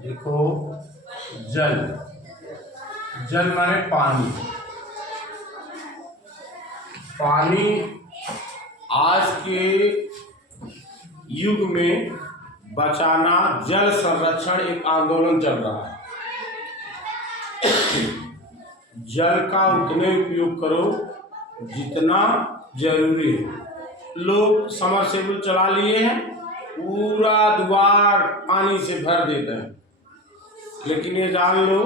देखो, जल, जल माने पानी। पानी आज के युग में बचाना, जल संरक्षण एक आंदोलन चल रहा है। जल का उतने उपयोग करो जितना जरूरी है। लोग समरसेबल चला लिए हैं, पूरा द्वार पानी से भर देते हैं, लेकिन ये जान लो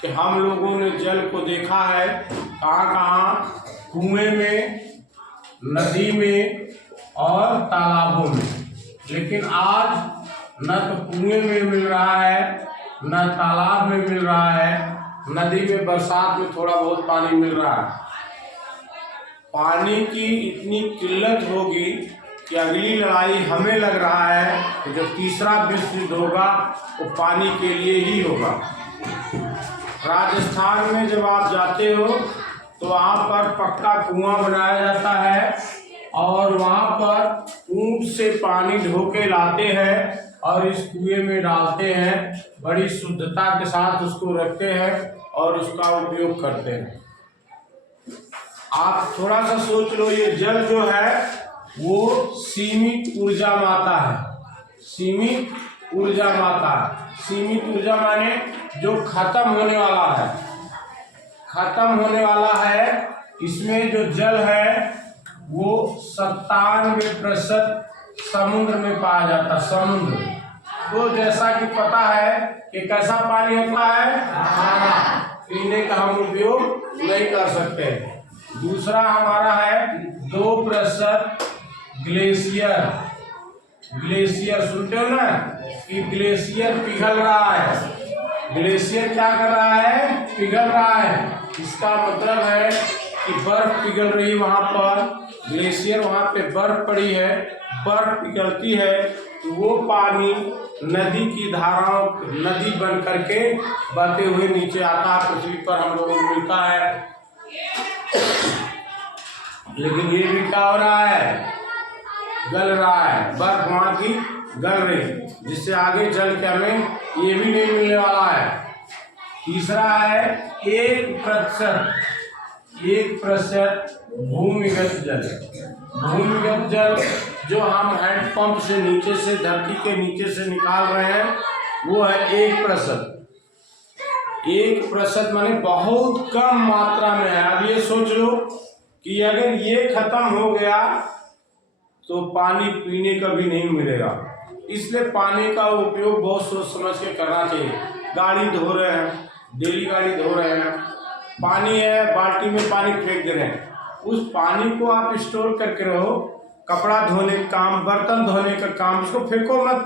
कि हम लोगों ने जल को देखा है कहाँ कहाँ, कुएं में, नदी में और तालाबों में। लेकिन आज न तो कुएं में मिल रहा है, न तालाब में मिल रहा है, नदी में बरसात में थोड़ा बहुत पानी मिल रहा है। पानी की इतनी किल्लत होगी कि अगली लड़ाई हमें लग रहा है कि जो तीसरा विश्व युद्ध होगा वो पानी के लिए ही होगा। राजस्थान में जब आप जाते हो तो वहाँ पर पक्का कुआं बनाया जाता है और वहाँ पर ऊंट से पानी ढो के लाते हैं और इस कुएं में डालते हैं, बड़ी शुद्धता के साथ उसको रखते हैं और उसका उपयोग करते हैं। आप थोड़ा सा सोच लो, ये जल जो है वो सीमित ऊर्जा माता है। सीमित ऊर्जा माता, सीमित ऊर्जा माने जो खत्म होने वाला है, खत्म होने वाला है। इसमें जो जल है वो 97% समुद्र में पाया जाता है। समुद्र तो जैसा कि पता है कि कैसा पानी होता है, खाना पीने का हम उपयोग नहीं कर सकते। दूसरा हमारा है 2% ग्लेशियर। ग्लेशियर सुनते हो ना कि ग्लेशियर पिघल रहा है। ग्लेशियर क्या कर रहा है? पिघल रहा है। इसका मतलब है कि बर्फ पिघल रही है वहाँ पर, ग्लेशियर वहाँ पे बर्फ पड़ी है, बर्फ पिघलती है तो वो पानी नदी की धाराओं, नदी बन करके बहते हुए नीचे आता है, पृथ्वी पर हम लोगों को मिलता है। लेकिन ये भी क्या हो रहा है? गल रहा है, बर्फ वहाँ की गल रही, जिससे आगे जल के हमें ये भी नहीं मिलने वाला है। तीसरा है 1% भूमिगत जल। भूमिगत जल जो हम हैंडपंप से नीचे से, धरती के नीचे से निकाल रहे हैं, वो है 1%। 1% माने बहुत कम मात्रा में है। अब ये सोच लो कि अगर ये खत्म हो गया तो पानी पीने का भी नहीं मिलेगा। इसलिए पानी का उपयोग बहुत सोच समझ के करना चाहिए। गाड़ी धो रहे हैं, डेली गाड़ी धो रहे हैं, पानी है, बाल्टी में पानी फेंक दे रहे हैं, उस पानी को आप स्टोर करके रहो। कपड़ा धोने का काम, बर्तन धोने का काम, उसको फेंको मत।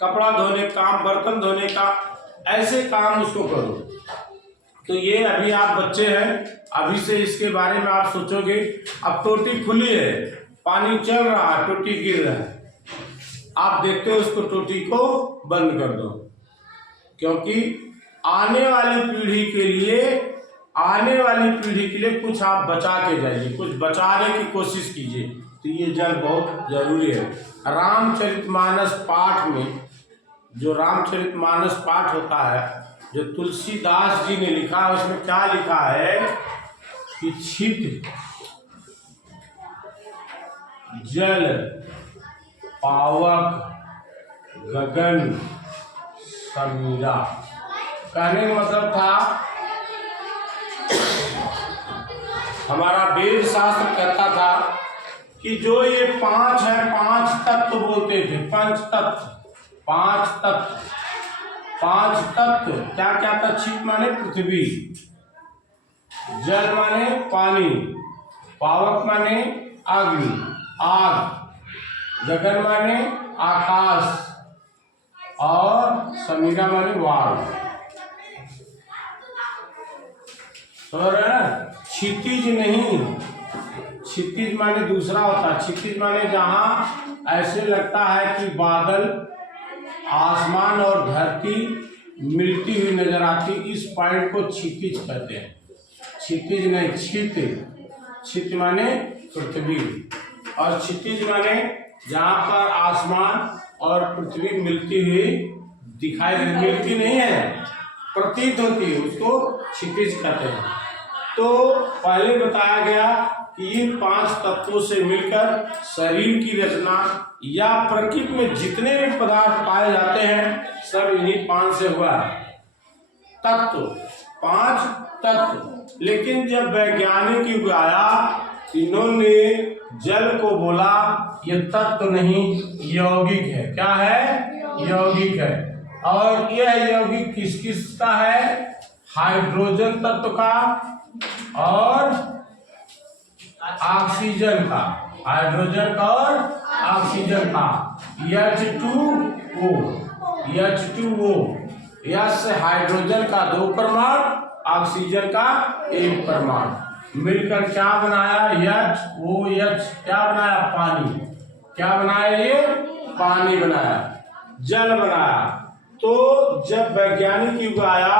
कपड़ा धोने का काम, बर्तन धोने का, ऐसे काम उसको करो। तो ये अभी आप बच्चे हैं, अभी से इसके बारे में आप सोचोगे। अब टोटी खुली है, पानी चल रहा है, टोटी गिर रहा है, आप देखते हो उसको, टोटी को बंद कर दो। क्योंकि आने वाली पीढ़ी के लिए कुछ आप बचा के जाइए, कुछ बचाने की कोशिश कीजिए। तो ये जल बहुत जरूरी है। रामचरितमानस पाठ में, जो रामचरितमानस पाठ होता है, जो तुलसीदास जी ने लिखा है, उसमें क्या लिखा है कि छित जल पावक गगन समीरा। कहने का मतलब था, हमारा वेद शास्त्र कहता था कि जो ये 5 है, 5 तत्व बोलते थे, पंच तत्व, 5 तत्व, 5 तत्व क्या क्या था? छित माने पृथ्वी, जल माने पानी, पावक माने अग्नि, आग, गगन माने आकाश और समीरा माने वायु। और क्षितिज नहीं, क्षितिज माने दूसरा होता है। क्षितिज माने जहाँ ऐसे लगता है कि बादल, आसमान और धरती मिलती हुई नजर आती, इस पॉइंट को क्षितिज कहते हैं। क्षितिज नहीं, क्षित माने पृथ्वी और क्षितिज माने जहाँ पर आसमान और पृथ्वी मिलती हुई दिखाई मिलती नहीं है, प्रतीत होती है, उसको क्षितिज कहते हैं। तो पहले बताया गया कि इन 5 तत्वों से मिलकर शरीर की रचना या प्रकृति में जितने भी पदार्थ पाए जाते हैं सब इन्हीं 5 से हुआ है। तत्व 5 तत्व। लेकिन जब वैज्ञानिक युग आया, इन्होंने जल को बोला ये तत्व नहीं, यौगिक है। क्या है? यौगिक है। और यह यौगिक किस किस का है? हाइड्रोजन तत्व का और ऑक्सीजन का। हाइड्रोजन का और ऑक्सीजन का। H2O। यस हाइड्रोजन का 2 परमाणु, ऑक्सीजन का 1 परमाणु मिलकर क्या बनाया? HOH। क्या बनाया? पानी। क्या बनाया? ये पानी बनाया, जल बनाया। तो जब वैज्ञानिक युग आया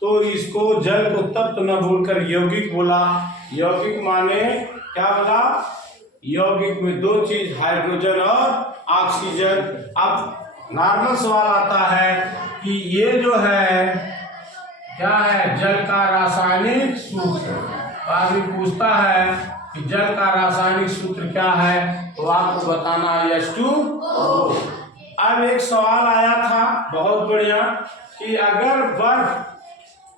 तो इसको जल को तत्व न बोलकर यौगिक बोला। यौगिक माने क्या बोला? यौगिक में 2 चीज, हाइड्रोजन और ऑक्सीजन। अब नॉर्मल सवाल आता है कि ये जो है क्या है? जल का रासायनिक सूत्र। आदमी पूछता है कि जल का रासायनिक सूत्र क्या है, तो आपको बताना है H2O। अब एक सवाल आया था बहुत बढ़िया कि अगर बर्फ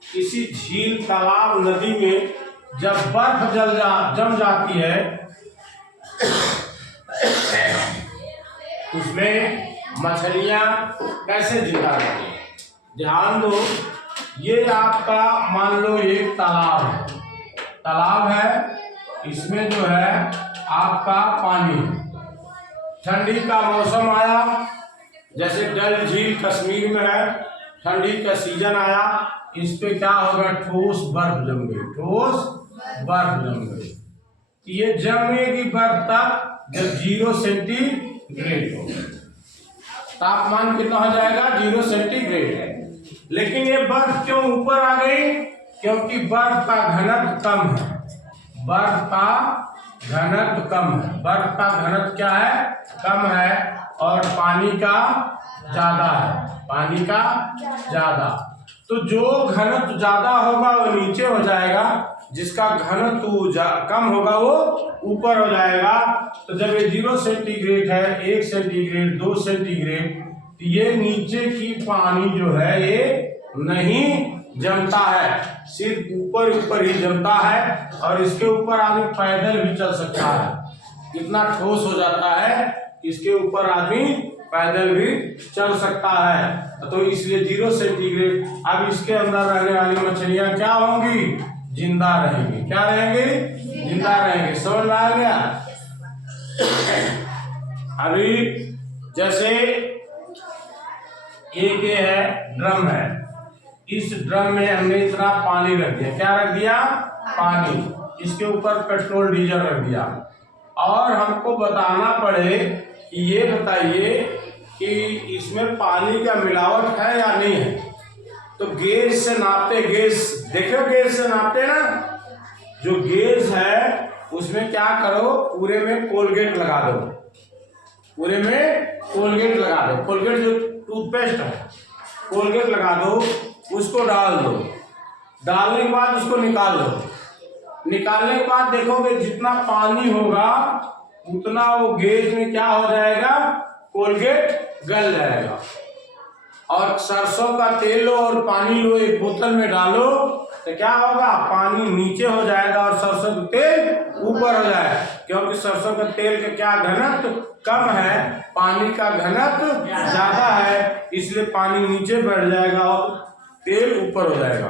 किसी झील, तालाब, नदी में जब बर्फ जम जाती है उसमें मछलियां कैसे जिंदा रहती हैं? ध्यान दो, ये आपका मान लो एक तालाब है, इसमें जो है आपका पानी। ठंडी का मौसम आया, जैसे डल झील कश्मीर में है, ठंडी का सीजन आया, इस पे क्या होगा? ठोस बर्फ जम गई। ठोस बर्फ जम गई। ये जमेगी बर्फ तक जब 0 सेंटीग्रेड हो। तापमान कितना हो जाएगा? 0 सेंटीग्रेड। लेकिन ये बर्फ क्यों ऊपर आ गई? क्योंकि बर्फ का घनत्व कम है। बर्फ का घनत्व कम है। बर्फ का घनत्व क्या है? कम है। और पानी का ज्यादा है। पानी का ज्यादा। तो जो घनत्व ज्यादा होगा वो नीचे हो जाएगा, जिसका घनत्व कम होगा वो ऊपर हो जाएगा। तो जब ये 0 सेंटीग्रेड है, 1 सेंटीग्रेड, 2 सेंटीग्रेड, तो ये नीचे की पानी जो है ये नहीं जमता है, सिर्फ ऊपर ही जमता है। और इसके ऊपर आदमी पैदल भी चल सकता है। इतना ठोस हो जाता है, इसके ऊपर आदमी पैदल भी चल सकता है। तो इसलिए 0 सेंटीग्रेड। अब इसके अंदर रहने वाली मछलियां क्या होंगी? जिंदा रहेंगी। क्या रहेंगी? जिंदा रहेंगी। समझ में आ गया? अभी जैसे एक ये है ड्रम है, इस ड्रम में हमने इतना पानी रख दिया। क्या रख दिया? पानी। इसके ऊपर पेट्रोल डीजल रख दिया। और हमको बताना पड़े कि ये बताइए कि इसमें पानी का मिलावट है या नहीं है। तो गेज से नापते, गेज देखो, गेज से नापते ना, जो गेज है उसमें क्या करो? पूरे में कोलगेट लगा दो। पूरे में कोलगेट लगा दो। कोलगेट जो टूथपेस्ट है, कोलगेट लगा दो, उसको डाल दो। डालने के बाद उसको निकाल दो। निकालने के बाद देखोगे जितना पानी होगा उतना वो गेज में क्या हो जाएगा? कोलगेट गल जाएगा। और सरसों का तेल लो और पानी लो, एक बोतल में डालो, तो क्या होगा? पानी नीचे हो जाएगा और सरसों का तेल ऊपर हो जाएगा। क्योंकि सरसों का तेल का क्या घनत्व कम है, पानी का घनत्व ज्यादा है, इसलिए पानी नीचे बढ़ जाएगा और तेल ऊपर हो जाएगा।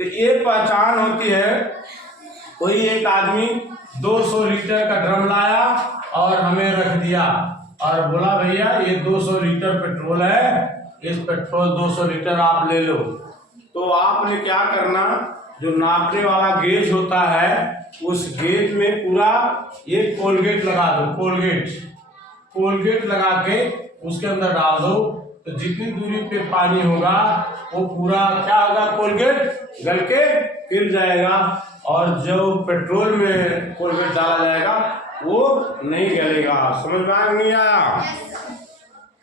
तो ये पहचान होती है। कोई एक आदमी 200 लीटर का ड्रम लाया और हमें रख दिया और बोला भैया ये 200 लीटर पेट्रोल है, इस पेट्रोल 200 लीटर आप ले लो। तो आपने क्या करना? जो नापने वाला गेज होता है उस गेज में पूरा ये कोलगेट लगा दो। कोलगेट लगा के उसके अंदर डाल दो, तो जितनी दूरी पे पानी होगा वो पूरा क्या होगा? कोलगेट गल के गिर जाएगा। और जो पेट्रोल में कोलगेट डाला जाएगा वो नहीं गलेगा। समझ में नहीं आया?